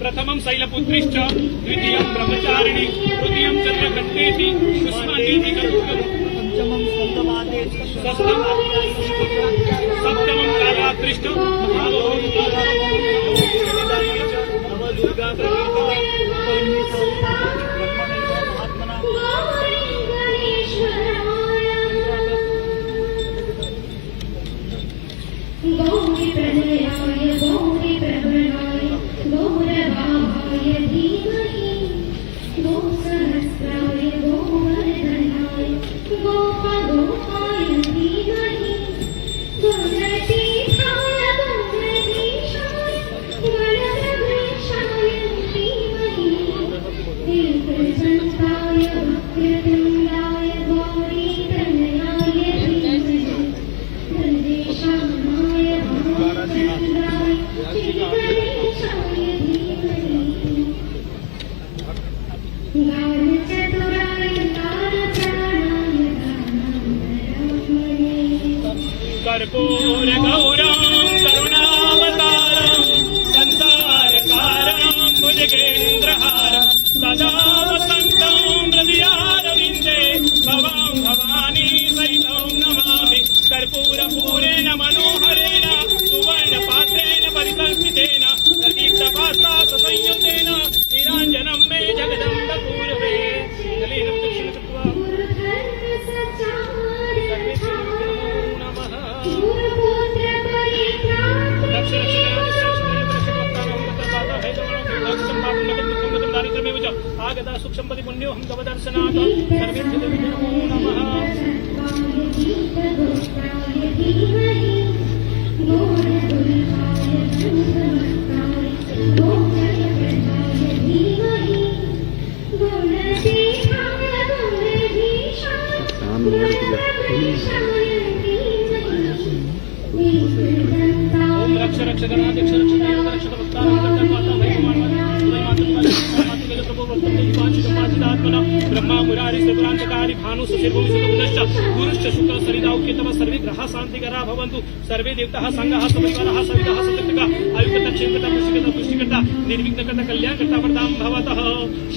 प्रथमं शैलपुत्रिश्च द्वितीयं ब्रह्मचारिणी तृतीयं चंद्रघंटेति पुष्पांगेति पंचमं स्कंदमादेति सप्तमं कालात्रिष्ट कर्पूर गौरं करुणावतारं संसारकारं भुजगेन्द्रहारं सदा वसन्तं हृदयारविन्दे भवां भवानी सहितं नमामि। कर्पूरपूरेण मनोहरेण सुवर्णपात्रेण परिसंस्थितेन प्रदीप्तभासा ससंयुतेन निराञ्जनं मे जगदम्ब पूर्वे जलेन दक्षिण कृत्वा आगता सुख संपत्ति पुण्यो हम तव दर्शनात् सर्वेभ्यो नमो नमः। ओम रक्ष रक्ष गणाध्यक्ष रक्ष रक्ष ब्रह्मा मुरारी त्रिपुरांतकारी भानु सुशीर्भूमि सुतमुदश्च गुरुश्च शुक्र सरिदाउ केतव सर्वे ग्रहाः शान्तिकरा भवन्तु सर्वे देवताः संघाः सपरिवाराः सविताः सतर्कः आयुक्तः क्षेमकर्ता पुष्टिकर्ता पुष्टिकर्ता निर्विघ्नकर्ता कल्याणकर्ता वरदां भवतः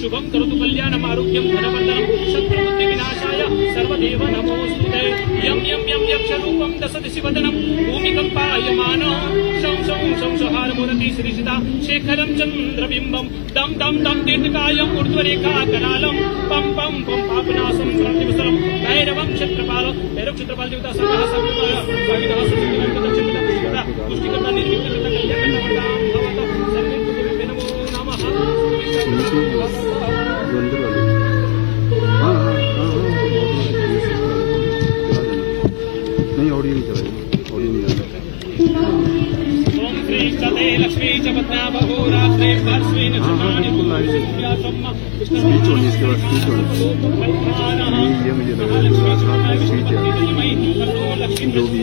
शुभं करोतु कल्याणम् आरोग्यं धनवर्धनं शत्रुबुद्धि विनाशाय सर्वदेव नमोस्तुते यं यं यं यक्षरूपं दशदिशि वदनं भूमिकम्पायमान शं शं शं सहारमुरति श्रीसिता शेखरं चन्द्रबिम्बं दं दं दं दीर्घकायम् ऊर्ध्वरेखा करालं पं पं पं पापनाशं प्रतिवसलं भैरवं क्षत्रपाल भैरव क्षत्रपाल देवता संघः सविताः सविताः सविताः पुष्टिकर्ता निर्विघ्नकर्ता कल्याणकर्ता वरदां भवतः सर्वेभ्यो नमो नमः। ओम श्री चते लक्ष्मी च पत्न्या बहुरात्रे पार्श्वेन चरणानि भूषितव्यासम्म स्पीच होनी इसके बाद स्पीच होनी ये मुझे लग रहा है स्पीच है जो भी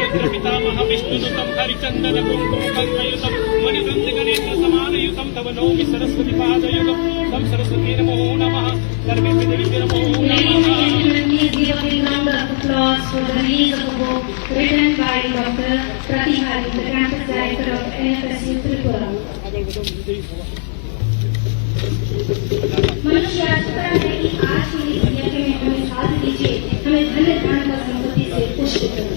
है पितामह विष्णुनुतं हरिचन्दन कुङ्कुमकल्पयुतं मणिवृन्दिगणेन्द्र समानयुतं तव नौमि सरस्वती पादयुगं तं सरस्वती नमो नमः सर्वेभ्यो देवीभ्यो नमो नमः. Applause for the release of a book written by Dr. Pratihari, the campus director of NFSU Tripura. मनुष्य आशा है कि आज की इस यज्ञ में हमें साथ दीजिए, हमें धन्य ध्यान का संपत्ति से पुष्ट करें.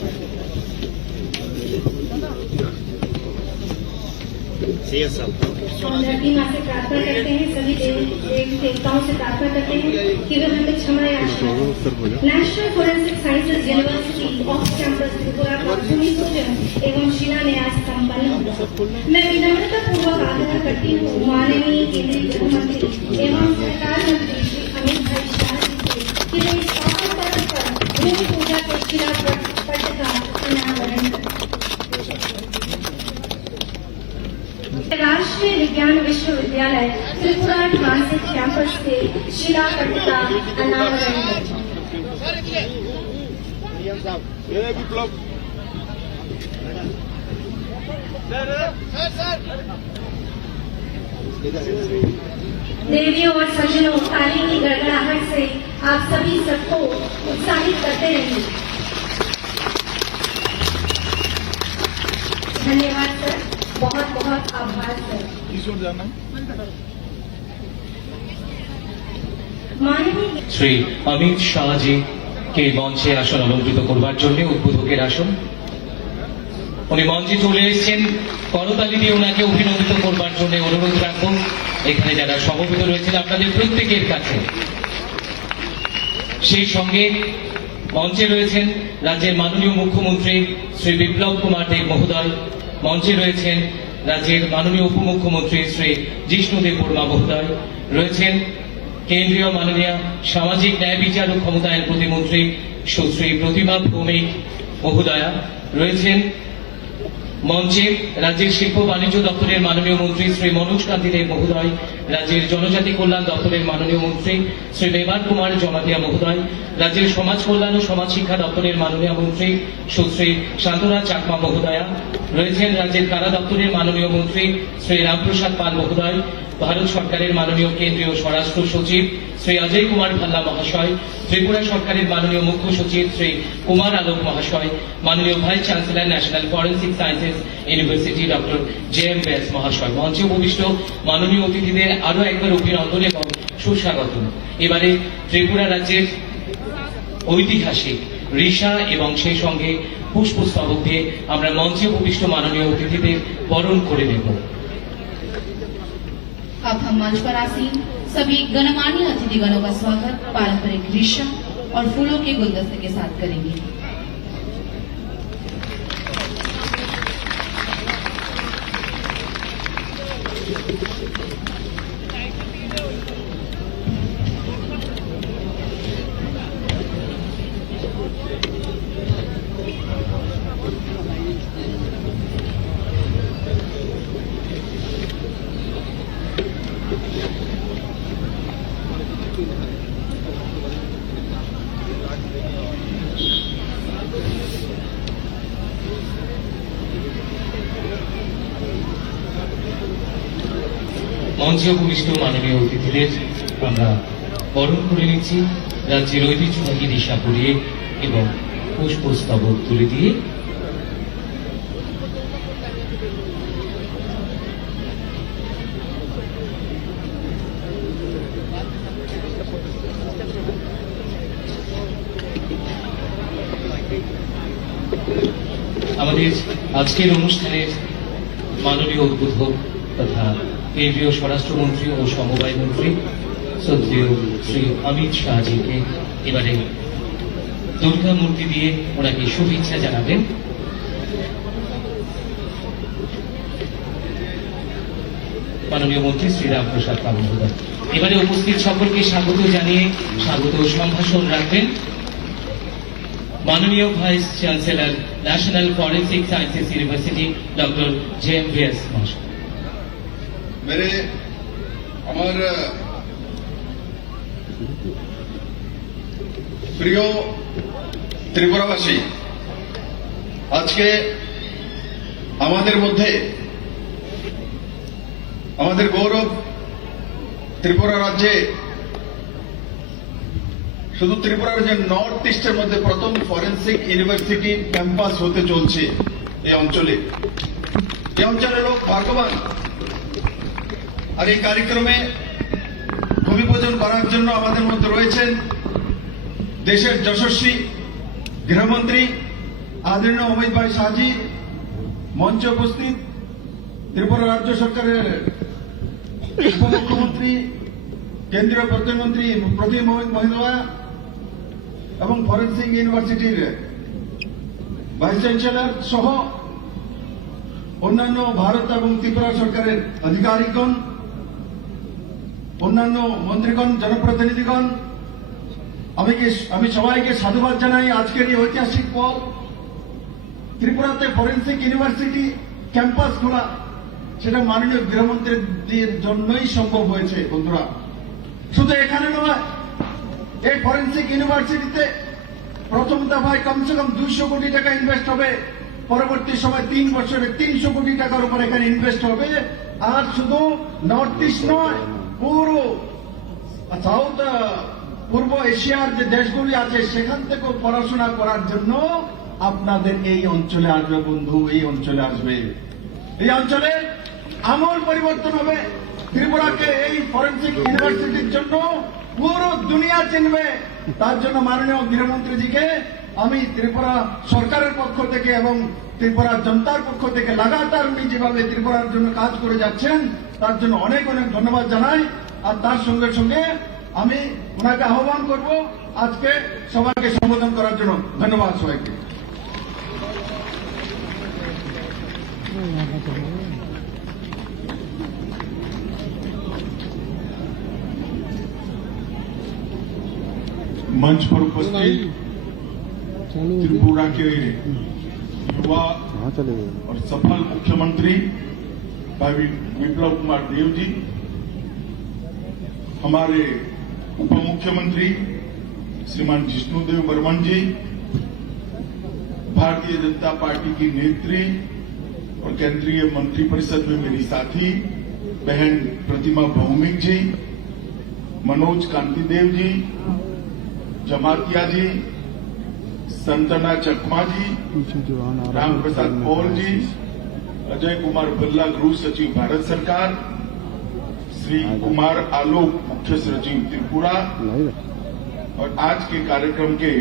धरती माँ से प्रार्थना करते हैं, सभी देवताओं से प्रार्थना करते हैं कि वे हमें क्षमा याचना करें. National forensic sciences university off campus Tripura का भूमि पूजन एवं शिलान्यास संपन्न हुआ. मैं विनम्रता पूर्वक आग्रह करती हूँ माननीय केंद्रीय गृह मंत्री एवं सरकार मंत्री श्री अमित भाई शाह जी से कि वे इस अवसर पर भूमि पूजा के शिला पट का अनावरण करें. राष्ट्रीय विज्ञान विश्वविद्यालय त्रिपुरा ट्रांसिट कैंपस के शिला पट का अनावरण करें. देवियों और सज्जनों, ताली की गड़गड़ाहट से आप सभी सबको उत्साहित करते रहिए. धन्यवाद सर, बहुत बहुत आभार सर. माननीय শ্রী অমিত শাহজি কে মঞ্চে আসন অলঙ্কৃত করবার জন্য উদ্বোধকের আসন উনি মঞ্চে চলে এসেছেন. করতালি দিয়ে ওনাকে অভিনন্দিত করবার জন্য অনুরোধ রাখবো এখানে যারা সমবেত রয়েছেন আপনাদের প্রত্যেকের কাছে. সেই সঙ্গে মঞ্চে রয়েছেন রাজ্যের মাননীয় মুখ্যমন্ত্রী শ্রী বিপ্লব কুমার দেব মহোদয়, মঞ্চে রয়েছেন রাজ্যের মাননীয় উপমুখ্যমন্ত্রী শ্রী জিষ্ণুদেব বর্মা মহোদয়, রয়েছেন কেন্দ্রীয় মাননীয় সামাজিক ন্যায় বিচার ও ক্ষমতায়ন প্রতিমন্ত্রী সুশ্রী প্রতিমা ভৌমিক মহোদয়া, রয়েছেন মঞ্চে রাজ্যের শিল্প বাণিজ্য দপ্তরের মাননীয় মন্ত্রী শ্রী মনোজ কান্তি দেব মহোদয়, রাজ্যের জনজাতি কল্যাণ দপ্তরের মাননীয় মন্ত্রী শ্রী মেবার কুমার জমাতিয়া মহোদয়, রাজ্যের সমাজ কল্যাণ ও সমাজ শিক্ষা দপ্তরের মাননীয় মন্ত্রী সুশ্রী শান্তরা চাকমা মহোদয়া, রয়েছেন রাজ্যের কারা দপ্তরের মাননীয় মন্ত্রী শ্রী রামপ্রসাদ পাল মহোদয়, ভারত সরকারের মাননীয় কেন্দ্রীয় স্বরাষ্ট্র সচিব শ্রী অজয় কুমার ভাল্লা মহাশয়, ত্রিপুরা সরকারের মাননীয় মুখ্য সচিব শ্রী কুমার আলোক মহাশয়, মাননীয় vice chancellor national forensic sciences university doctor JM. ব্যাস মহাশয়, মঞ্চে উপবিষ্ট মাননীয় অতিথিদের আরো একবার অভিনন্দন এবং সুস্বাগত. এবারে ত্রিপুরা রাজ্যের ঐতিহাসিক ঋষা এবং সেই সঙ্গে পুষ্পস্তবক দিয়ে আমরা মঞ্চে উপবিষ্ট মাননীয় অতিথিদের বরণ করে নেব. अब हम मंच पर आसीन सभी गणमान्य अतिथिगणों का स्वागत पारंपरिक ऋषा और फूलों के गुलदस्ते के साथ करेंगे. মঞ্চে উপবিষ্ট মাননীয় অতিথিদের আমরা বরণ করে নিচ্ছি রাজ্যের ঐতিহ্যবাহী ঋষা পরিয়ে এবং পুষ্পস্তবক তুলে দিয়ে. আমাদের আজকের অনুষ্ঠানের মাননীয় উদ্বোধক তথা কেন্দ্রীয় স্বরাষ্ট্রমন্ত্রী ও সমবায় মন্ত্রী শ্রদ্ধেয় শ্রী অমিত শাহজিকে এবারে দুর্গা মূর্তি দিয়ে ওনাকে শুভেচ্ছা জানাবেন. মাননীয় মন্ত্রী শ্রী রামপ্রসাদ পাল মহোদয় এবারে উপস্থিত সকলকে স্বাগত জানিয়ে স্বাগত সম্ভাষণ রাখবেন মাননীয় vice chancellor national forensic sciences university doctor JM. ব্যাস মহাশয়. मेरे আমার প্রিয় ত্রিপুরাবাসী, আজকে আমাদের মধ্যে আমাদের গৌরব ত্রিপুরা রাজ্যে, শুধু ত্রিপুরা রাজ্যের নর্থ ইস্টের মধ্যে প্রথম ফরেন্সিক ইউনিভার্সিটি ক্যাম্পাস হতে চলছে এই অঞ্চলে। এই অঞ্চলের লোক ভাগ্যবান। আর এই কার্যক্রমে ভূমি পূজন করার জন্য আমাদের মধ্যে রয়েছেন দেশের যশস্বী গৃহমন্ত্রী আদরণীয় অমিত ভাই শাহজি, মঞ্চে উপস্থিত ত্রিপুরা রাজ্য সরকারের উপমুখ্যমন্ত্রী, কেন্দ্রীয় প্রধানমন্ত্রী প্রদীপ মহিদয়া এবং ফরেন্সিক ইউনিভার্সিটির ভাইস চ্যান্সেলর সহ অন্যান্য ভারত এবং ত্রিপুরা সরকারের আধিকারিকগণ, অন্যান্য মন্ত্রীগণ, জনপ্রতিনিধিগণ, আমি সবাইকে সাধুবাদ জানাই। আজকের এই ঐতিহাসিক পল ত্রিপুরাতে ফরেন্সিক ইউনিভার্সিটি ক্যাম্পাস খোলা, সেটা মাননীয় গৃহমন্ত্রীর জন্যই সম্ভব হয়েছে। বন্ধুরা, শুধু এখানে নয়, এই ফরেন্সিক ইউনিভার্সিটিতে প্রথম দফায় কমসে কম 200 কোটি টাকা ইনভেস্ট হবে। পরবর্তী সময় 3 বছরে 300 কোটি টাকার উপর এখানে ইনভেস্ট হবে। আর শুধু নর্থ ইস্ট নয়, পুরো সাউথ পূর্ব এশিয়ার যে দেশগুলি আছে সেখান থেকেও পড়াশোনা করার জন্য আপনাদের এই অঞ্চলে আসবে। বন্ধু, এই অঞ্চলে আসবে। এই অঞ্চলে আমূল পরিবর্তন হবে। ত্রিপুরাকে এই ফরেন্সিক ইউনিভার্সিটির জন্য পুরো দুনিয়া চিনবে। তার জন্য মাননীয় গৃহমন্ত্রীজিকে আমি ত্রিপুরা সরকারের পক্ষ থেকে এবং ত্রিপুরা জনতার পক্ষ থেকে লাগাতার উনি যেভাবে ত্রিপুরার জন্য কাজ করে যাচ্ছেন তার জন্য অনেক অনেক ধন্যবাদ জানাই। আর তার সঙ্গে সঙ্গে আমি ওনাকে আহ্বান করব আজকে সবাইকে সম্বোধন করার জন্য। ধন্যবাদ সবাইকে। मंच पर उपस्थित त्रिपुरा के युवा और सफल मुख्यमंत्री भाई विप्लव कुमार देव जी, हमारे उप मुख्यमंत्री श्रीमान जिष्णुदेव बर्मन जी, भारतीय जनता पार्टी की नेत्री और केंद्रीय मंत्रिपरिषद में मेरी साथी बहन प्रतिमा भौमिक जी, मनोज कांतिदेव जी, जमातिया जी, संतना चकमा जी, राम प्रसाद पौल जी, अजय कुमार भल्ला गृह सचिव भारत सरकार, श्री कुमार आलोक मुख्य सचिव त्रिपुरा, और आज के कार्यक्रम के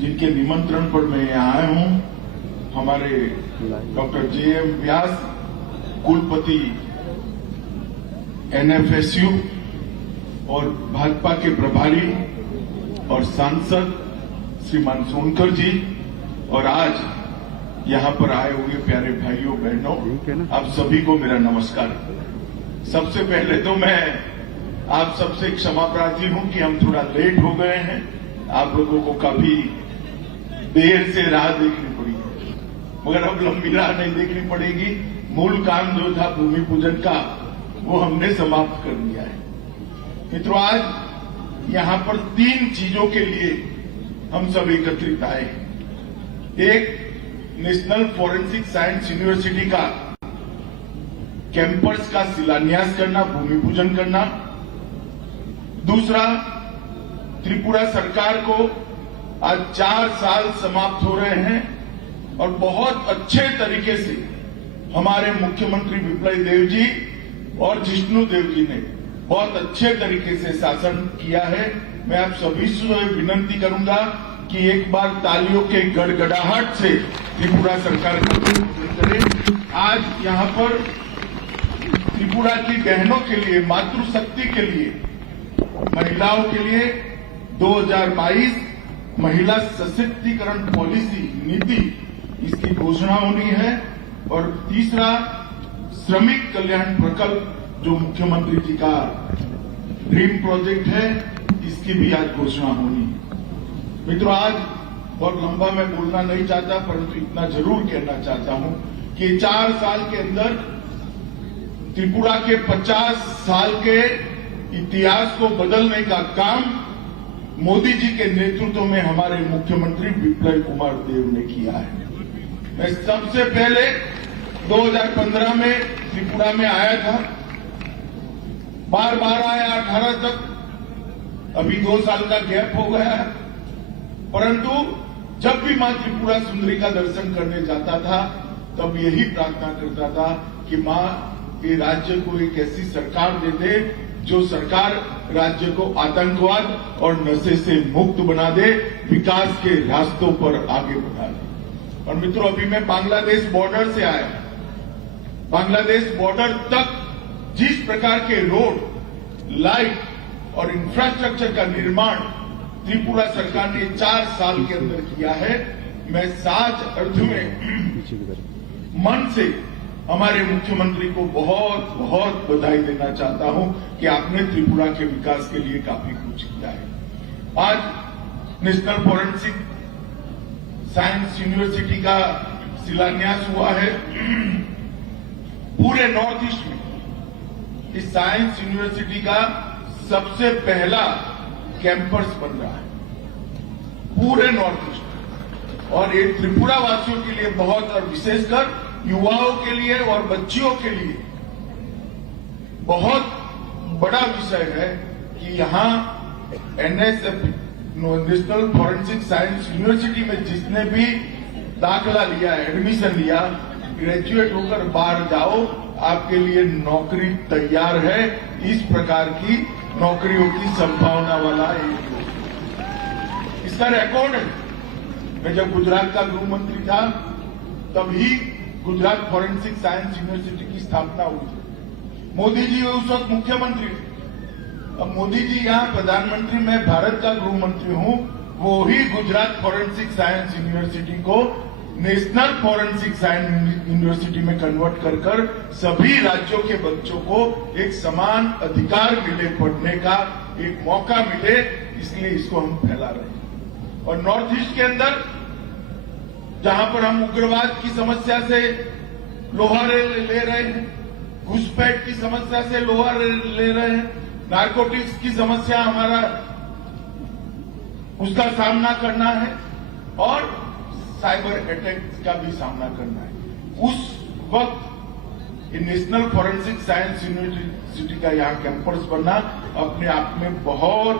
जिनके निमंत्रण पर मैं यहाँ आया हूँ, हमारे डॉक्टर JM व्यास, कुलपति NFSU और भाजपा के प्रभारी और सांसद श्रीमान सोनकर जी, और आज यहाँ पर आए हुए प्यारे भाइयों बहनों, आप सभी को मेरा नमस्कार। सबसे पहले तो मैं आप सबसे क्षमा प्रार्थी हूं कि हम थोड़ा लेट हो गए हैं। आप लोगों को काफी देर से राह देखनी पड़ी, मगर अब लंबी राह नहीं देखनी पड़ेगी। मूल काम जो था भूमि पूजन का वो हमने समाप्त कर दिया है। मित्रों, आज यहाँ पर 3 चीजों के लिए हम सब एकत्रित आए। एक, नेशनल फॉरेंसिक साइंस यूनिवर्सिटी का कैंपस का शिलान्यास करना, भूमि पूजन करना। दूसरा, त्रिपुरा सरकार को आज 4 साल समाप्त हो रहे हैं और बहुत अच्छे तरीके से हमारे मुख्यमंत्री विप्लव देव जी और जिष्णु देव जी ने बहुत अच्छे तरीके से शासन किया है। मैं आप सभी से विनती करूंगा कि एक बार तालियों के गड़गड़ाहट से त्रिपुरा सरकार को करें। आज यहाँ पर त्रिपुरा की बहनों के लिए, मातृशक्ति के लिए, महिलाओं के लिए 2022 महिला सशक्तिकरण पॉलिसी नीति, इसकी घोषणा होनी है। और तीसरा, श्रमिक कल्याण प्रकल्प जो मुख्यमंत्री जी का ड्रीम प्रोजेक्ट है, इसकी भी आज घोषणा होनी है। मित्रों, आज बहुत लंबा मैं बोलना नहीं चाहता, परंतु इतना जरूर कहना चाहता हूं कि 4 साल के अंदर त्रिपुरा के 50 साल के इतिहास को बदलने का काम मोदी जी के नेतृत्व में हमारे मुख्यमंत्री बिप्लब कुमार देव ने किया है। मैं सबसे पहले 2015 में त्रिपुरा में आया था, बार बार आया 18 तक, अभी 2 साल का गैप हो गया है, परंतु जब भी मां त्रिपुरा सुंदरी का दर्शन करने जाता था तब यही प्रार्थना करता था कि मां ये राज्य को एक ऐसी सरकार दे दे जो सरकार राज्य को आतंकवाद और नशे से मुक्त बना दे, विकास के रास्तों पर आगे बढ़ा दे। और मित्रों, अभी मैं बांग्लादेश बॉर्डर से आया, बांग्लादेश बॉर्डर तक जिस प्रकार के रोड, लाइट और इंफ्रास्ट्रक्चर का निर्माण त्रिपुरा सरकार ने 4 साल के अंदर किया है, मैं सच अर्थ में मन से हमारे मुख्यमंत्री को बहुत बहुत बधाई देना चाहता हूं कि आपने त्रिपुरा के विकास के लिए काफी कुछ किया है। आज नेशनल फॉरेंसिक साइंस यूनिवर्सिटी का शिलान्यास हुआ है। पूरे नॉर्थ ईस्ट में इस साइंस यूनिवर्सिटी का सबसे पहला कैंपस बन रहा है पूरे नॉर्थ ईस्ट में, और ये त्रिपुरा वासियों के लिए बहुत, और विशेषकर युवाओं के लिए और बच्चियों के लिए बहुत बड़ा विषय है कि यहां NSF national forensic science university में जिसने भी दाखिला लिया, एडमिशन लिया, ग्रेजुएट होकर बाहर जाओ, आपके लिए नौकरी तैयार है। इस प्रकार की नौकरियों की संभावना वाला इसका रिकॉर्ड है। मैं जब गुजरात का गृह मंत्री था तभी गुजरात फॉरेंसिक साइंस यूनिवर्सिटी की स्थापना हुई थी। मोदी जी उस वक्त मुख्यमंत्री थे। अब मोदी जी यहां प्रधानमंत्री, मैं भारत का गृह मंत्री हूं, वो ही गुजरात फॉरेंसिक साइंस यूनिवर्सिटी को नेशनल फॉरेंसिक साइंस यूनिवर्सिटी में कन्वर्ट कर सभी राज्यों के बच्चों को एक समान अधिकार मिले, पढ़ने का एक मौका मिले, इसलिए इसको हम फैला रहे हैं। और नॉर्थ ईस्ट के अंदर जहां पर हम उग्रवाद की समस्या से लोहा ले रहे हैं, घुसपैठ की समस्या से लोहा ले रहे हैं, नारकोटिक्स की समस्या हमारा उसका सामना करना है, और साइबर अटैक का भी सामना करना है। उस वक्त नेशनल फॉरेंसिक साइंस यूनिवर्सिटी का यहां कैंपस बनना अपने आप में बहुत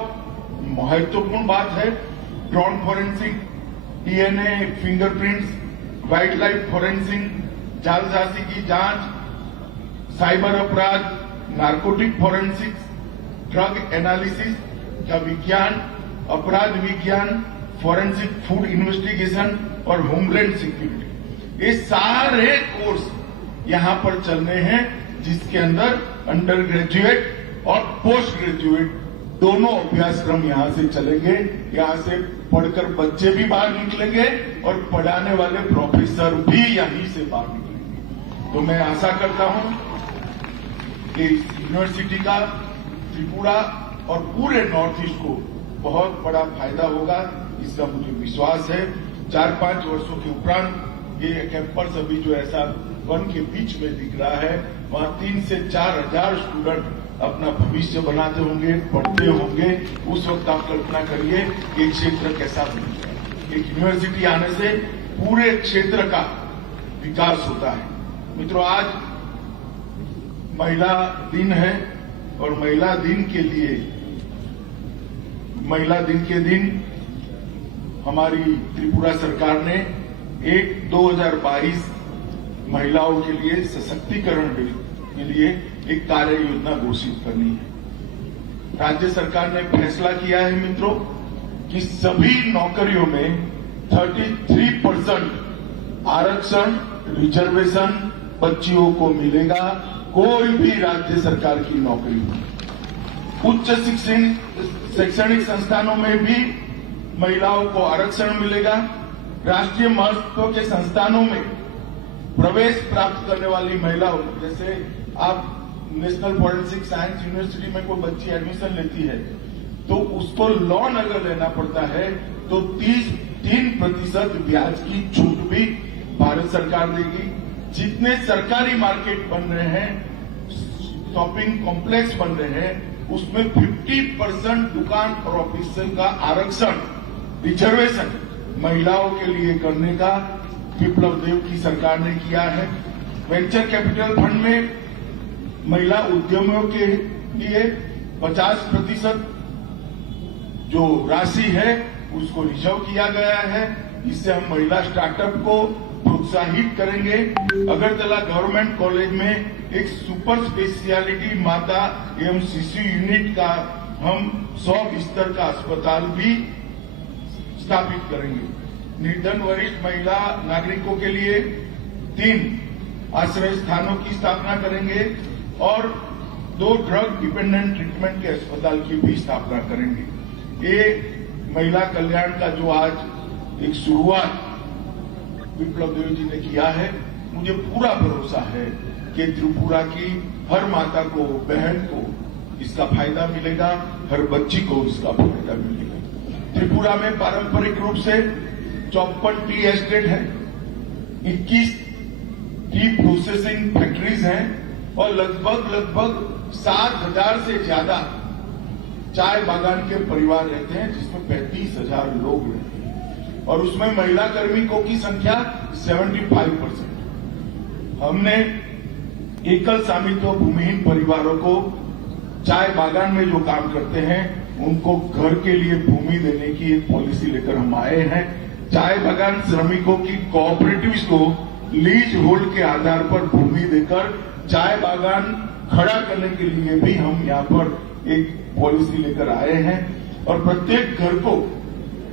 महत्वपूर्ण बात है। Drone forensic, DNA, fingerprints, wild life forensic, जालसाजी की जांच, साइबर अपराध, नारकोटिक फॉरेंसिक, ड्रग एनालिसिस का विज्ञान, अपराध विज्ञान, फॉरेंसिक फूड इन्वेस्टिगेशन और होमलैंड सिक्योरिटी, ये सारे कोर्स यहां पर चलने हैं, जिसके अंदर अंडर ग्रेजुएट और पोस्ट ग्रेजुएट दोनों अभ्यासक्रम यहां से चलेंगे। यहां से पढ़कर बच्चे भी बाहर निकलेंगे और पढ़ाने वाले प्रोफेसर भी यहीं से बाहर निकलेंगे। तो मैं आशा करता हूं कि यूनिवर्सिटी का त्रिपुरा और पूरे नॉर्थ ईस्ट को बहुत बड़ा फायदा होगा, इसका मुझे विश्वास है। 4-5 वर्षों के उपरांत ये कैंपस अभी जो ऐसा वन के बीच में दिख रहा है, वहां 3 से 4 हजार स्टूडेंट अपना भविष्य बनाते होंगे, पढ़ते होंगे। उस वक्त आप कल्पना करिए कि क्षेत्र कैसा बनेगा। एक यूनिवर्सिटी आने से पूरे क्षेत्र का विकास होता है। मित्रों, आज महिला दिन है और महिला दिन के दिन हमारी त्रिपुरा सरकार ने 2022 महिलाओं के लिए सशक्तिकरण के लिए एक कार्य योजना घोषित करनी है। राज्य सरकार ने फैसला किया है मित्रों कि सभी नौकरियों में 33% आरक्षण, रिजर्वेशन बच्चियों को मिलेगा। कोई भी राज्य सरकार की नौकरी हो, उच्च शैक्षणिक संस्थानों में भी महिलाओं को आरक्षण मिलेगा। राष्ट्रीय महत्व के संस्थानों में प्रवेश प्राप्त करने वाली महिलाओं, जैसे आप नेशनल फॉरेंसिक साइंस यूनिवर्सिटी में कोई बच्ची एडमिशन लेती है तो उसको लोन अगर लेना पड़ता है तो 3% ब्याज की छूट भी भारत सरकार देगी। जितने सरकारी मार्केट बन रहे हैं शॉपिंग कॉम्प्लेक्स बन रहे हैं उसमें 50% दुकान और ऑफिस का आरक्षण रिजर्वेशन महिलाओं के लिए करने का विप्लव देव की सरकार ने किया है। वेंचर कैपिटल फंड में महिला उद्यमियों के लिए 50% जो राशि है उसको रिजर्व किया गया है। इससे हम महिला स्टार्टअप को प्रोत्साहित करेंगे। अगरतला गवर्नमेंट कॉलेज में एक सुपर स्पेशलिटी माता एवं शिशु यूनिट का हम 100 बिस्तर का अस्पताल भी स्थापित करेंगे। निर्धन वरिष्ठ महिला नागरिकों के लिए 3 आश्रय स्थानों की स्थापना करेंगे और 2 ड्रग डिपेंडेंट ट्रीटमेंट के अस्पताल की भी स्थापना करेंगे। ये महिला कल्याण का जो आज एक शुरुआत विप्लव देव जी ने किया है, मुझे पूरा भरोसा है कि त्रिपुरा की हर माता को, बहन को इसका फायदा मिलेगा, हर बच्ची को इसका फायदा मिलेगा। त्रिपुरा में पारंपरिक रूप से 54 टी एस्टेट है, 21 टी प्रोसेसिंग फैक्ट्रीज हैं और लगभग 7,000 से ज्यादा चाय बागान के परिवार रहते हैं, जिसमें 35,000 लोग रहते हैं और उसमें महिला कार्मिकों की संख्या 75%। हमने एकल स्वामित्व भूमिहीन परिवारों को चाय बागान में जो काम करते हैं उनको घर के लिए भूमि देने की एक पॉलिसी लेकर हम आए हैं। चाय बागान श्रमिकों की कोऑपरेटिव्स को लीज होल्ड के आधार पर भूमि देकर चाय बागान खड़ा करने के लिए भी हम यहाँ पर एक पॉलिसी लेकर आए हैं और प्रत्येक घर को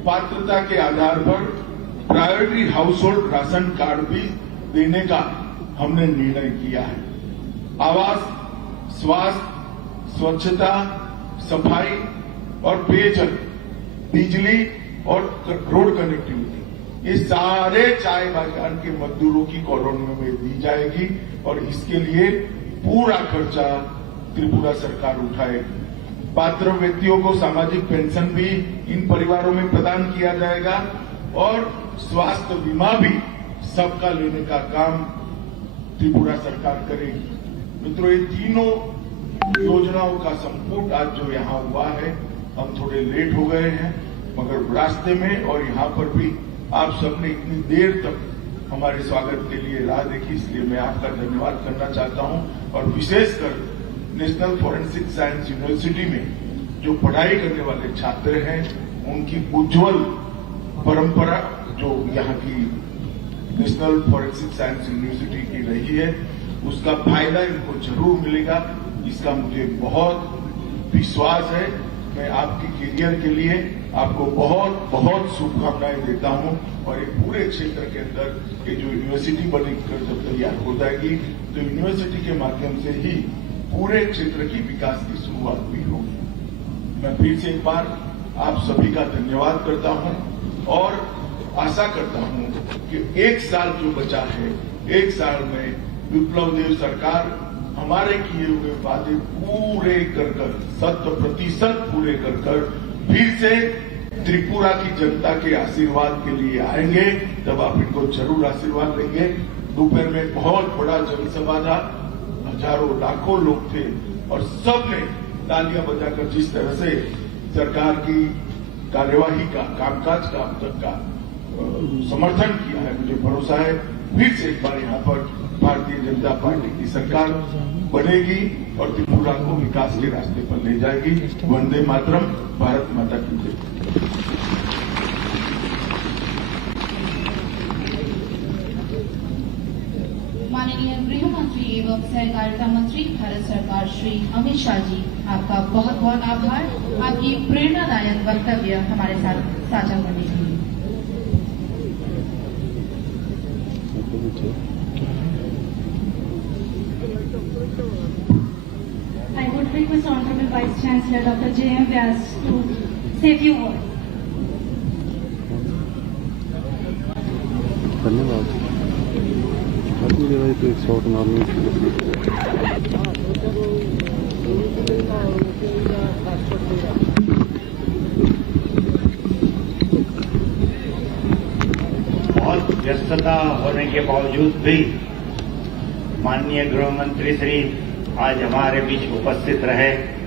पात्रता के आधार पर priority house hold ration card भी देने का हमने निर्णय किया है। आवास, स्वास्थ्य, स्वच्छता, सफाई और पेयजल, बिजली और रोड कनेक्टिविटी, ये सारे चाय बागान के मजदूरों की कॉलोनियों में दी जाएगी और इसके लिए पूरा खर्चा त्रिपुरा सरकार उठाएगी। पात्र व्यक्तियों को सामाजिक पेंशन भी इन परिवारों में प्रदान किया जाएगा और स्वास्थ्य बीमा भी सबका लेने का काम त्रिपुरा सरकार करेगी। मित्रों, ये तीनों योजनाओं का संपुट आज जो यहाँ हुआ है, हम थोड़े लेट हो गए हैं, मगर रास्ते में और यहाँ पर भी आप सबने इतनी देर तक हमारे स्वागत के लिए राह देखी, इसलिए मैं आपका धन्यवाद करना चाहता हूं और विशेषकर नेशनल फॉरेंसिक साइंस यूनिवर्सिटी में जो पढ़ाई करने वाले छात्र हैं उनकी उज्जवल परंपरा जो यहाँ की नेशनल फॉरेंसिक साइंस यूनिवर्सिटी की रही है, उसका फायदा इनको जरूर मिलेगा, इसका मुझे बहुत विश्वास है। मैं आपके करियर के लिए आपको बहुत बहुत शुभकामनाएं देता हूं और ये पूरे क्षेत्र के अंदर ये जो यूनिवर्सिटी बनकर जब तैयार हो जाएगी तो यूनिवर्सिटी के माध्यम से ही पूरे क्षेत्र की विकास की शुरुआत भी होगी। मैं फिर से एक बार आप सभी का धन्यवाद करता हूं और आशा करता हूं कि 1 साल जो बचा है, 1 साल में विप्लव देव सरकार हमारे किए हुए वादे पूरे कर 100% पूरे कर फिर से त्रिपुरा की जनता के आशीर्वाद के लिए आएंगे। तब आप इनको जरूर आशीर्वाद देंगे। दोपहर में बहुत बड़ा जनसभा था, हजारों लाखों लोग थे और सबने तालियां बजाकर जिस तरह से सरकार की कार्यवाही का, कामकाज का अब तक का समर्थन किया है, मुझे भरोसा है फिर से एक बार यहाँ पर भारतीय जनता पार्टी की सरकार बनेगी और त्रिपुरा को विकास के रास्ते पर ले जाएगी। वंदे मातरम, भारत माता की जय। माननीय गृह मंत्री एवं सहकारिता मंत्री भारत सरकार श्री अमित शाह जी, आपका बहुत बहुत आभार आपकी प्रेरणादायक वक्तव्य हमारे साथ साझा करने के लिए। I would request Honorable Vice Chancellor Dr. J.M. Vyas to say a few words. धन्यवाद। अपनी जगह तो एक शॉट मारने बहुत व्यस्तता होने के बावजूद भी माननीय गृह मंत्री श्री आज हमारे बीच उपस्थित रहे।